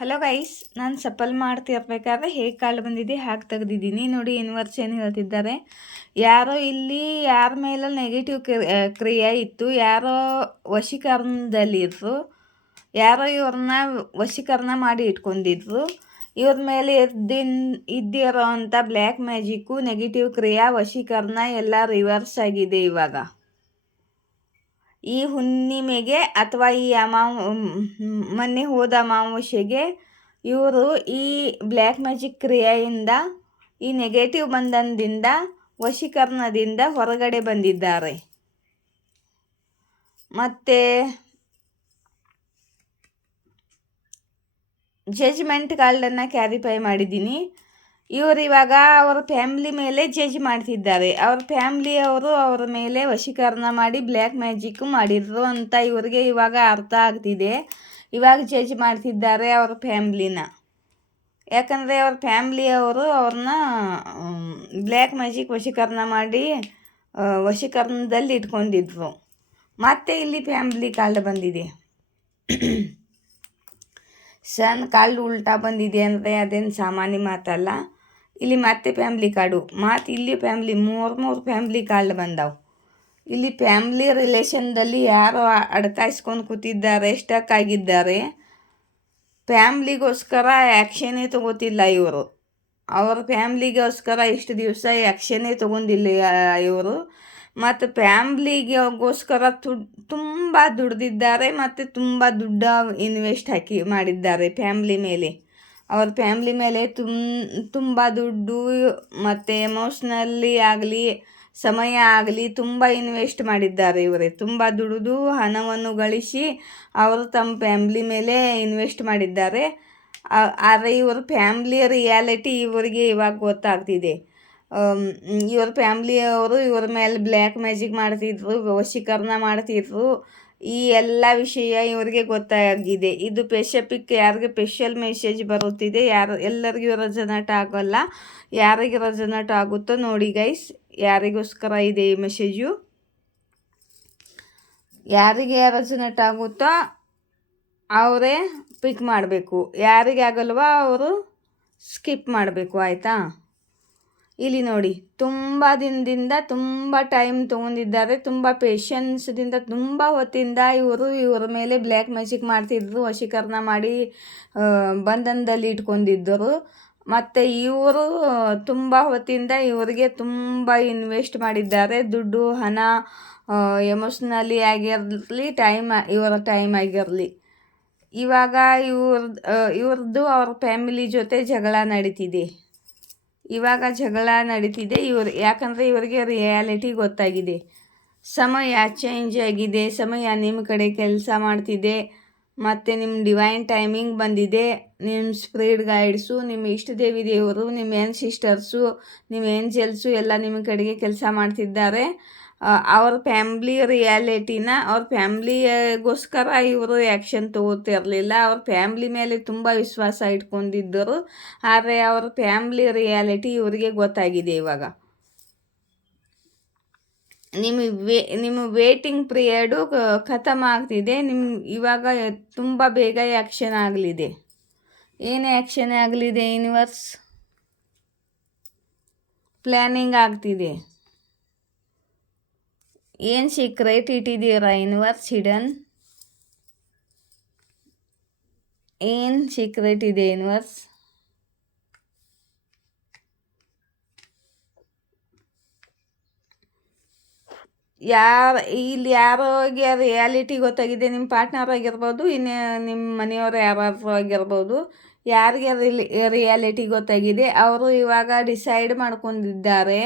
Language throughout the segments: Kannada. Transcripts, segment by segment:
ಹಲೋ ಗೈಸ್, ನಾನು ಸಪ್ಪಲ್ ಮಾಡ್ತಿರ್ಬೇಕಾದ್ರೆ ಹೇಗೆ ಕಾಳು ಬಂದಿದೆ ಹಾಗೆ ತೆಗೆದಿದ್ದೀನಿ ನೋಡಿ. ಯೂನಿವರ್ಸ್ ಏನು ಹೇಳ್ತಿದ್ದಾರೆ, ಯಾರೋ ಇಲ್ಲಿ ಯಾರ ಮೇಲೆ ನೆಗೆಟಿವ್ ಕ್ರಿಯೆ ಇತ್ತು, ಯಾರೋ ವಶೀಕರಣದಲ್ಲಿದ್ರು, ಯಾರೋ ಇವ್ರನ್ನ ವಶೀಕರಣ ಮಾಡಿ ಇಟ್ಕೊಂಡಿದ್ರು. ಇವ್ರ ಮೇಲೆ ಇದ್ದಿರೋ ಅಂಥ ಬ್ಲ್ಯಾಕ್ ಮ್ಯಾಜಿಕ್ಕು, ನೆಗೆಟಿವ್ ಕ್ರಿಯೆ, ವಶೀಕರಣ ಎಲ್ಲ ರಿವರ್ಸ್ ಆಗಿದೆ ಇವಾಗ. ಈ ಹುಣ್ಣಿಮೆಗೆ ಅಥವಾ ಈ ಮೊನ್ನೆ ಹೋದ ಅಮಾವಾಸ್ಯೆಗೆ ಇವರು ಈ ಬ್ಲ್ಯಾಕ್ ಮ್ಯಾಜಿಕ್ ಕ್ರಿಯೆಯಿಂದ, ಈ ನೆಗೆಟಿವ್ ಬಂಧನದಿಂದ, ವಶೀಕರಣದಿಂದ ಹೊರಗಡೆ ಬಂದಿದ್ದಾರೆ. ಮತ್ತು ಜಜ್ಮೆಂಟ್ ಕಾರ್ಡನ್ನು ಕ್ಯಾರಿಫೈ ಮಾಡಿದ್ದೀನಿ. ಇವರು ಇವಾಗ ಅವರ ಫ್ಯಾಮ್ಲಿ ಮೇಲೆ ಜಡ್ಜ್ ಮಾಡ್ತಿದ್ದಾರೆ. ಅವ್ರ ಫ್ಯಾಮ್ಲಿಯವರು ಅವರ ಮೇಲೆ ವಶೀಕರಣ ಮಾಡಿ ಬ್ಲ್ಯಾಕ್ ಮ್ಯಾಜಿಕ್ ಮಾಡಿದ್ರು ಅಂತ ಇವರಿಗೆ ಇವಾಗ ಅರ್ಥ ಆಗ್ತಿದೆ. ಇವಾಗ ಜಡ್ಜ್ ಮಾಡ್ತಿದ್ದಾರೆ ಅವ್ರ ಫ್ಯಾಮ್ಲಿನ. ಯಾಕಂದರೆ ಅವ್ರ ಫ್ಯಾಮ್ಲಿಯವರು ಅವ್ರನ್ನ ಬ್ಲ್ಯಾಕ್ ಮ್ಯಾಜಿಕ್ ವಶೀಕರಣ ಮಾಡಿ ವಶೀಕರಣದಲ್ಲಿ ಇಟ್ಕೊಂಡಿದ್ರು. ಮತ್ತೆ ಇಲ್ಲಿ ಫ್ಯಾಮ್ಲಿ ಕಾರ್ಡ್ ಬಂದಿದೆ. ಸಣ್ಣ ಕಾರ್ಡ್ ಉಲ್ಟಾ ಬಂದಿದೆ ಅಂದರೆ ಅದೇನು ಸಾಮಾನ್ಯ ಮಾತಲ್ಲ. ಇಲ್ಲಿ ಮತ್ತೆ ಫ್ಯಾಮ್ಲಿ ಕಾರ್ಡು, ಮತ್ತು ಇಲ್ಲಿ ಫ್ಯಾಮ್ಲಿ ಮೂರು ಫ್ಯಾಮ್ಲಿ ಕಾರ್ಡ್ ಬಂದವು. ಇಲ್ಲಿ ಫ್ಯಾಮ್ಲಿ ರಿಲೇಷನ್ದಲ್ಲಿ ಯಾರೋ ಅಡ್ಕಾಯಿಸ್ಕೊಂಡು ಕೂತಿದ್ದಾರೆ, ಸ್ಟಕ್ ಆಗಿದ್ದಾರೆ. ಫ್ಯಾಮ್ಲಿಗೋಸ್ಕರ ಆ್ಯಕ್ಷನೇ ತೊಗೋತಿಲ್ಲ ಇವರು. ಅವ್ರ ಫ್ಯಾಮ್ಲಿಗೋಸ್ಕರ ಇಷ್ಟು ದಿವಸ ಆ್ಯಕ್ಷನೇ ತೊಗೊಂಡಿಲ್ಲ ಇವರು. ಮತ್ತು ಫ್ಯಾಮ್ಲಿಗೋಸ್ಕರ ತುಂಬ ದುಡ್ದಿದ್ದಾರೆ ಮತ್ತು ತುಂಬ ದುಡ್ಡು ಇನ್ವೆಸ್ಟ್ ಮಾಡಿದ್ದಾರೆ ಫ್ಯಾಮ್ಲಿ ಮೇಲೆ. ಅವ್ರ ಫ್ಯಾಮ್ಲಿ ಮೇಲೆ ತುಂಬ ದುಡ್ಡು ಮತ್ತು ಎಮೋಷ್ನಲ್ಲಿ ಆಗಲಿ, ಸಮಯ ಆಗಲಿ ತುಂಬ ಇನ್ವೆಸ್ಟ್ ಮಾಡಿದ್ದಾರೆ ಇವರೇ. ತುಂಬ ದುಡಿದು ಹಣವನ್ನು ಗಳಿಸಿ ಅವರು ತಮ್ಮ ಫ್ಯಾಮ್ಲಿ ಮೇಲೆ ಇನ್ವೆಸ್ಟ್ ಮಾಡಿದ್ದಾರೆ. ಆದರೆ ಇವ್ರ ಫ್ಯಾಮ್ಲಿಯ ರಿಯಾಲಿಟಿ ಇವರಿಗೆ ಇವಾಗ ಗೊತ್ತಾಗ್ತಿದೆ. ಇವ್ರ ಫ್ಯಾಮ್ಲಿಯವರು ಇವ್ರ ಮೇಲೆ ಬ್ಲ್ಯಾಕ್ ಮ್ಯಾಜಿಕ್ ಮಾಡ್ತಿದ್ರು, ವಶೀಕರಣ ಮಾಡ್ತಿದ್ರು. ಈ ಎಲ್ಲ ವಿಷಯ ಇವರಿಗೆ ಗೊತ್ತಾಗಿದೆ. ಇದು ಸ್ಪೆಸಿಫಿಕ್ ಯಾರಿಗೆ ಸ್ಪೆಷಲ್ ಮೆಸೇಜ್ ಬರುತ್ತಿದೆ, ಎಲ್ಲರಿಗೂ ರೆಸೊನೇಟ್ ಆಗೋಲ್ಲ. ಯಾರಿಗೆ ರೆಸೊನೇಟ್ ಆಗುತ್ತೋ ನೋಡಿ ಗೈಸ್, ಯಾರಿಗೋಸ್ಕರ ಇದೆ ಈ ಮೆಸೇಜು. ಯಾರಿಗೆ ರೆಸೊನೇಟ್ ಆಗುತ್ತೋ ಅವರೇ ಪಿಕ್ ಮಾಡಬೇಕು, ಯಾರಿಗೆ ಆಗಲ್ವೋ ಅವರು ಸ್ಕಿಪ್ ಮಾಡಬೇಕು, ಆಯಿತಾ. ಇಲ್ಲಿ ನೋಡಿ, ತುಂಬ ದಿನದಿಂದ ತುಂಬ ಟೈಮ್ ತೊಗೊಂಡಿದ್ದಾರೆ, ತುಂಬ ಪೇಷನ್ಸ್ದಿಂದ, ತುಂಬ ಹೊತ್ತಿಂದ ಇವ್ರ ಮೇಲೆ ಬ್ಲ್ಯಾಕ್ ಮ್ಯಾಜಿಕ್ ಮಾಡ್ತಿದ್ರು, ವಶೀಕರಣ ಮಾಡಿ ಬಂಧನದಲ್ಲಿ ಇಟ್ಕೊಂಡಿದ್ದರು. ಮತ್ತು ಇವರು ತುಂಬ ಹೊತ್ತಿಂದ ಇವರಿಗೆ ತುಂಬ ಇನ್ವೆಸ್ಟ್ ಮಾಡಿದ್ದಾರೆ, ದುಡ್ಡು, ಹಣ, ಎಮೋಷ್ನಲಿ ಆಗಿರಲಿ, ಇವರ ಟೈಮ್ ಆಗಿರಲಿ. ಇವಾಗ ಇವ್ರದ್ದು ಅವ್ರ ಫ್ಯಾಮಿಲಿ ಜೊತೆ ಜಗಳ ನಡೀತಿದೆ. ಯಾಕಂದರೆ ಇವರಿಗೆ ರಿಯಾಲಿಟಿ ಗೊತ್ತಾಗಿದೆ. ಸಮಯ ಚೇಂಜ್ ಆಗಿದೆ, ಸಮಯ ನಿಮ್ಮ ಕಡೆ ಕೆಲಸ ಮಾಡ್ತಿದೆ. ಮತ್ತು ನಿಮ್ಮ ಡಿವೈನ್ ಟೈಮಿಂಗ್ ಬಂದಿದೆ. ನಿಮ್ಮ ಸ್ಪಿರಿಟ್ ಗೈಡ್ಸು, ನಿಮ್ಮ ಇಷ್ಟ ದೇವರು, ನಿಮ್ಮ ಸಿಸ್ಟರ್ಸು, ನಿಮ್ಮ ಏಂಜಲ್ಸು ಎಲ್ಲ ನಿಮ್ಮ ಕಡೆಗೆ ಕೆಲಸ ಮಾಡ್ತಿದ್ದಾರೆ. ಅವ್ರ ಫ್ಯಾಮ್ಲಿ ರಿಯಾಲಿಟಿನ, ಅವ್ರ ಫ್ಯಾಮ್ಲಿಗೋಸ್ಕರ ಇವರು ಆ್ಯಕ್ಷನ್ ತೊಗೋತಿರಲಿಲ್ಲ. ಅವ್ರ ಫ್ಯಾಮ್ಲಿ ಮೇಲೆ ತುಂಬ ವಿಶ್ವಾಸ ಇಟ್ಕೊಂಡಿದ್ದರು. ಆದರೆ ಅವ್ರ ಫ್ಯಾಮ್ಲಿ ರಿಯಾಲಿಟಿ ಇವರಿಗೆ ಗೊತ್ತಾಗಿದೆ ಇವಾಗ. ನಿಮ್ಮ ವೇಟಿಂಗ್ ಪೀರಿಯಡು ಖತಮ್ ಆಗ್ತಿದೆ. ಇವಾಗ ತುಂಬ ಬೇಗ ಆ್ಯಕ್ಷನ್ ಆಗಲಿದೆ. ಏನು ಆ್ಯಕ್ಷನ್ ಆಗಲಿದೆ? ಯೂನಿವರ್ಸ್ ಪ್ಲ್ಯಾನಿಂಗ್ ಆಗ್ತಿದೆ. ಏನು ಸೀಕ್ರೆಟ್ ಇಟ್ಟಿದ್ದೀರಾ ಯೂನಿವರ್ಸ್? ಹಿಡನ್ ಏನು ಸೀಕ್ರೆಟ್ ಇದೆ ಯೂನಿವರ್ಸ್? ಇಲ್ಲಿ ಯಾರಿಗೆ ರಿಯಾಲಿಟಿ ಗೊತ್ತಾಗಿದೆ, ನಿಮ್ಮ ಪಾರ್ಟ್ನರ್ ಆಗಿರ್ಬೋದು, ಇನ್ನು ನಿಮ್ಮ ಮನೆಯವರು ಯಾರಾದರೂ ಆಗಿರ್ಬೋದು. ಯಾರಿಗೆ ರಿಯಾಲಿಟಿ ಗೊತ್ತಾಗಿದೆ ಅವರು ಇವಾಗ ಡಿಸೈಡ್ ಮಾಡ್ಕೊಂಡಿದ್ದಾರೆ.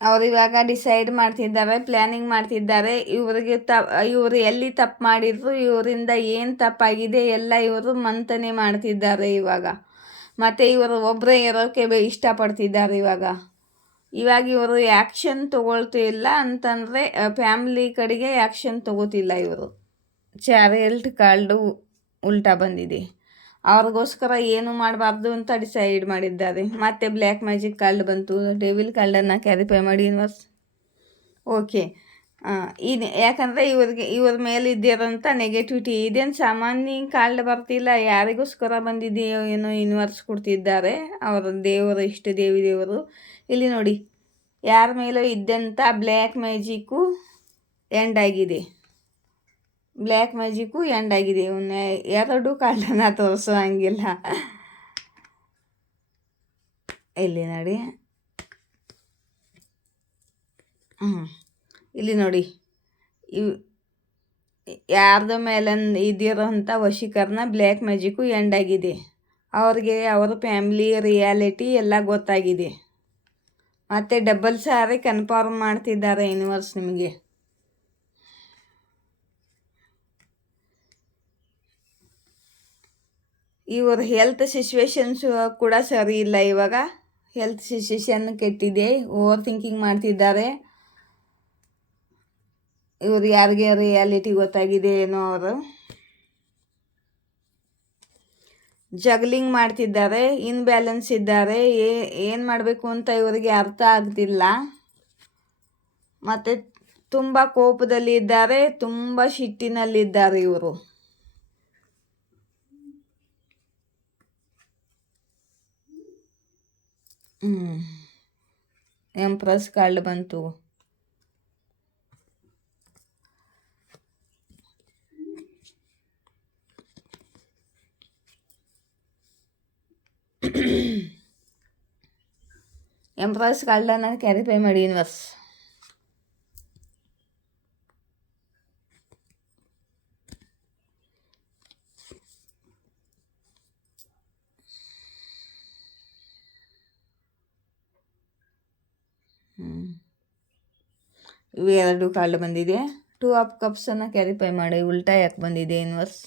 ಅವರು ಇವಾಗ ಡಿಸೈಡ್ ಮಾಡ್ತಿದ್ದಾರೆ, ಪ್ಲ್ಯಾನಿಂಗ್ ಮಾಡ್ತಿದ್ದಾರೆ. ಇವರು ಎಲ್ಲಿ ತಪ್ಪು ಮಾಡಿದ್ರು, ಇವರಿಂದ ಏನು ತಪ್ಪಾಗಿದೆ ಎಲ್ಲ ಇವರು ಮಂಥನೆ ಮಾಡ್ತಿದ್ದಾರೆ ಇವಾಗ. ಮತ್ತು ಇವರು ಒಬ್ಬರೇ ಇರೋಕ್ಕೆ ಇಷ್ಟಪಡ್ತಿದ್ದಾರೆ ಇವಾಗ. ಇವರು ಆ್ಯಕ್ಷನ್ ತೊಗೊಳ್ತಿಲ್ಲ ಅಂತಂದರೆ ಫ್ಯಾಮ್ಲಿ ಕಡೆಗೆ ಆ್ಯಕ್ಷನ್ ತೊಗೋತಿಲ್ಲ ಇವರು. ಚಾರಿಯಟ್ ಕಾರ್ಡು ಉಲ್ಟಾ ಬಂದಿದೆ. ಅವ್ರಿಗೋಸ್ಕರ ಏನು ಮಾಡಬಾರ್ದು ಅಂತ ಡಿಸೈಡ್ ಮಾಡಿದ್ದಾರೆ. ಮತ್ತು ಬ್ಲ್ಯಾಕ್ ಮ್ಯಾಜಿಕ್ ಕಾರ್ಡ್ ಬಂತು. ಡೆವಿಲ್ ಕಾರ್ಡನ್ನು ಕ್ಯಾರಿಫೈ ಮಾಡಿ ಯೂನಿವರ್ಸ್. ಓಕೆ, ಯಾಕಂದರೆ ಇವ್ರ ಮೇಲೆ ಇದ್ದಿರೋಂಥ ನೆಗೆಟಿವಿಟಿ ಇದೇನು ಸಾಮಾನ್ಯ ಕಾಲ್ಡ್ ಬರ್ತಿಲ್ಲ, ಯಾರಿಗೋಸ್ಕರ ಬಂದಿದೆಯೋ ಏನೋ ಯೂನಿವರ್ಸ್ ಕೊಡ್ತಿದ್ದಾರೆ. ಅವರ ದೇವರು, ಇಷ್ಟ ದೇವರು ಇಲ್ಲಿ ನೋಡಿ, ಯಾರ ಮೇಲೋ ಇದ್ದಂಥ ಬ್ಲ್ಯಾಕ್ ಮ್ಯಾಜಿಕ್ಕು ಎಂಡ್ ಆಗಿದೆ. ಬ್ಲ್ಯಾಕ್ ಮ್ಯಾಜಿಕ್ಕು ಎಂಡ್ ಆಗಿದೆ. ಇವನ್ನ ಎರಡು ಕಾಲ್ಡನ್ನ ತೋರಿಸೋ ಹಂಗಿಲ್ಲ. ಇಲ್ಲಿ ನೋಡಿ, ಇಲ್ಲಿ ನೋಡಿ, ಇವ್ ಯಾರ್ದ ಮೇಲೆ ಇದ್ದಿರೋಂಥ ವಶೀಕರಣ ಬ್ಲ್ಯಾಕ್ ಮ್ಯಾಜಿಕ್ಕು ಎಂಡ್ ಆಗಿದೆ. ಅವ್ರಿಗೆ ಅವರ ಫ್ಯಾಮಿಲಿ ರಿಯಾಲಿಟಿ ಎಲ್ಲ ಗೊತ್ತಾಗಿದೆ. ಮತ್ತು ಡಬಲ್ ಸಾರಿ ಕನ್ಫರ್ಮ್ ಮಾಡ್ತಿದ್ದಾರೆ ಯೂನಿವರ್ಸ್ ನಿಮಗೆ. ಇವ್ರ ಹೆಲ್ತ್ ಸಿಚುವೇಶನ್ಸು ಕೂಡ ಸರಿ ಇಲ್ಲ. ಇವಾಗ ಹೆಲ್ತ್ ಸಿಚುವೇಶನ್ ಕೆಟ್ಟಿದೆ, ಓವರ್ ಥಿಂಕಿಂಗ್ ಮಾಡ್ತಿದ್ದಾರೆ. ಇವರು ಯಾರಿಗೆ ರಿಯಾಲಿಟಿ ಗೊತ್ತಾಗಿದೆ ಏನೋ, ಅವರು ಜಗ್ಲಿಂಗ್ ಮಾಡ್ತಿದ್ದಾರೆ, ಇನ್ಬ್ಯಾಲೆನ್ಸ್ ಇದ್ದಾರೆ. ಏನು ಮಾಡಬೇಕು ಅಂತ ಇವರಿಗೆ ಅರ್ಥ ಆಗ್ತಿಲ್ಲ. ಮತ್ತು ತುಂಬ ಕೋಪದಲ್ಲಿ ಇದ್ದಾರೆ, ತುಂಬ ಸಿಟ್ಟಿನಲ್ಲಿದ್ದಾರೆ ಇವರು. ಎಂಪ್ರೆಸ್ ಕಾರ್ಡ್ ಬಂತು. ಎಂಪ್ರೆಸ್ ಕಾರ್ಡನ್ನು ಕ್ಯಾರಿಫೈ ಮಾಡಿ ಯೂನಿವರ್ಸ್. ಇವು ಎರಡು ಕಾರ್ಡ್ ಬಂದಿದೆ. 2 ಆಫ್ ಕಪ್ಸನ್ನು ಕ್ಯಾರಿಫೈ ಮಾಡಿ. ಉಲ್ಟಾ ಯಾಕೆ ಬಂದಿದೆ ಯೂನಿವರ್ಸ್?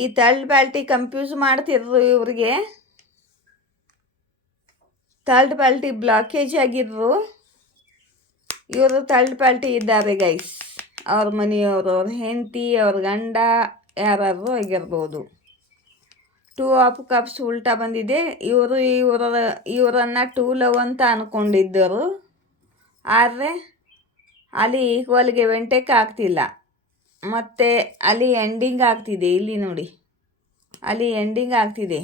ಈ ಥರ್ಡ್ ಪಾರ್ಟಿ ಕನ್ಫ್ಯೂಸ್ ಮಾಡ್ತಿದ್ರು ಇವ್ರಿಗೆ. ಥರ್ಡ್ ಪಾರ್ಟಿ ಬ್ಲಾಕೇಜ್ ಆಗಿದ್ರು. ಇವರು ಥರ್ಡ್ ಪಾರ್ಟಿ ಇದ್ದಾರೆ ಗೈಸ್. ಅವ್ರ ಮನೆಯವರು, ಅವ್ರ ಹೆಂಡತಿ, ಅವ್ರ ಗಂಡ, ಯಾರಾದರೂ ಆಗಿರ್ಬೋದು. 2 ಆಫ್ ಕಪ್ಸ್ ಉಲ್ಟಾ ಬಂದಿದೆ. ಇವರನ್ನು ಟೂ ಲವ್ ಅಂತ ಅಂದ್ಕೊಂಡಿದ್ದರು. ಆದರೆ ಅಲ್ಲಿ ಈಕ್ವಲ್ಗೆ ವೆಂಟೆಕ್ ಆಗ್ತಿಲ್ಲ. ಮತ್ತು ಅಲ್ಲಿ ಎಂಡಿಂಗ್ ಆಗ್ತಿದೆ. ಇಲ್ಲಿ ನೋಡಿ, ಅಲ್ಲಿ ಎಂಡಿಂಗ್ ಆಗ್ತಿದೆ.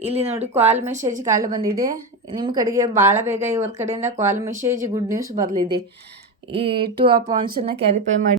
ಇಲ್ಲಿ ನೋಡಿ, ಕಾಲ್ ಮೆಸೇಜ್ ಕಾಲ್ ಬಂದಿದೆ. ನಿಮ್ಮ ಕಡೆಗೆ ಭಾಳ ಬೇಗ ಇವ್ರ ಕಡೆಯಿಂದ ಕಾಲ್ ಮೆಸೇಜ್ ಗುಡ್ ನ್ಯೂಸ್ ಬರಲಿದೆ. ಈ 2 ಆಫ್ ವಾನ್ಸನ್ನು ಕ್ಯಾರಿಫೈ ಮಾಡಿ.